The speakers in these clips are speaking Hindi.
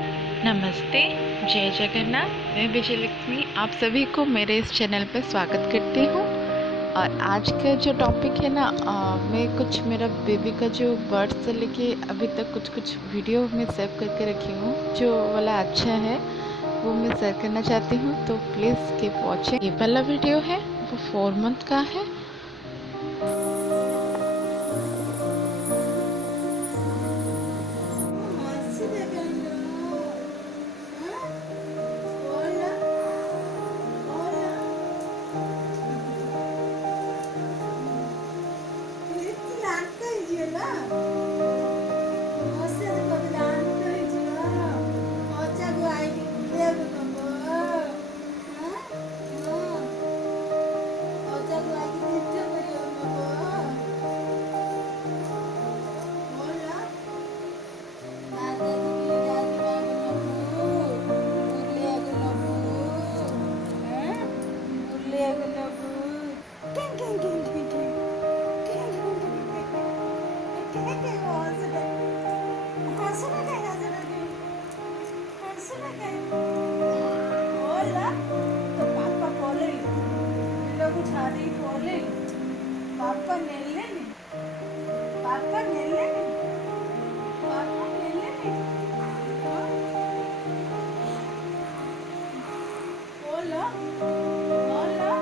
नमस्ते, जय जगन्नाथ। मैं विजय लक्ष्मी आप सभी को मेरे इस चैनल पर स्वागत करती हूँ। और आज का जो टॉपिक है ना, मैं कुछ मेरा बेबी का जो बर्थ से लेके अभी तक कुछ वीडियो में सेव करके रखी हूँ, जो वाला अच्छा है वो मैं शेयर करना चाहती हूँ। तो प्लीज़ कीप वॉचिंग। ये वाला वीडियो है वो 4 मंथ का है। పాప నెల్లని పాప నెల్లని పాప నెల్లని ఓలా ఓలా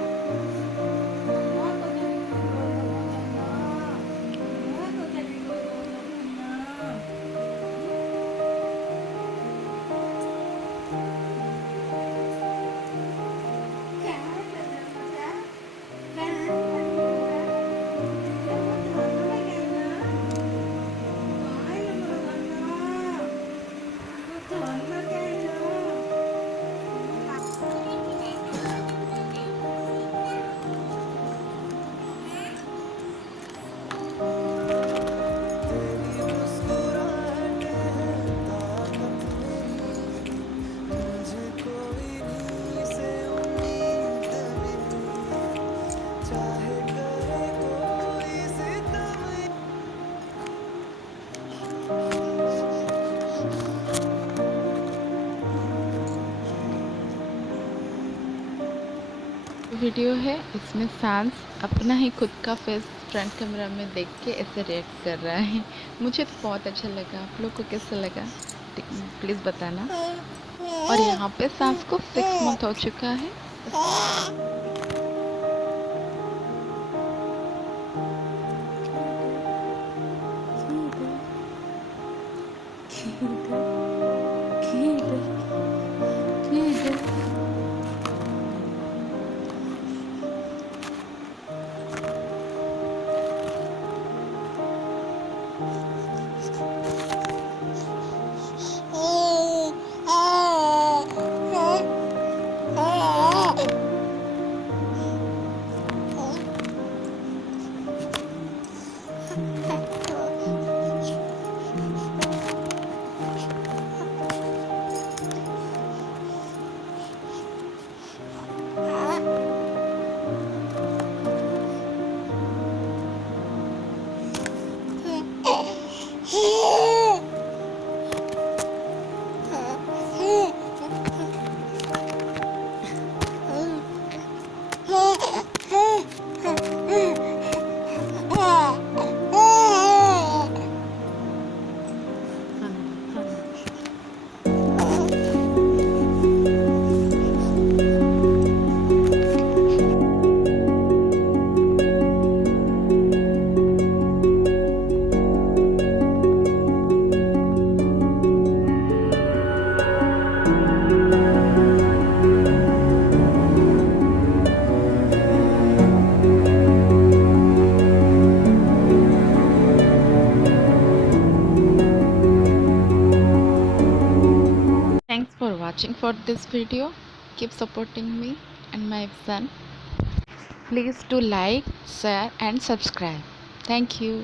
वीडियो है, इसमें सांस अपना ही खुद का फेस फ्रंट कैमरा में देख के ऐसे रिएक्ट कर रहा है। मुझे तो बहुत अच्छा लगा। आप लोग को कैसा लगा प्लीज़ बताना। और यहाँ पे सांस को 6 मंथ हो चुका है। Thanks for watching for this video. Keep supporting me and my son. Please do like, share and subscribe. Thank you.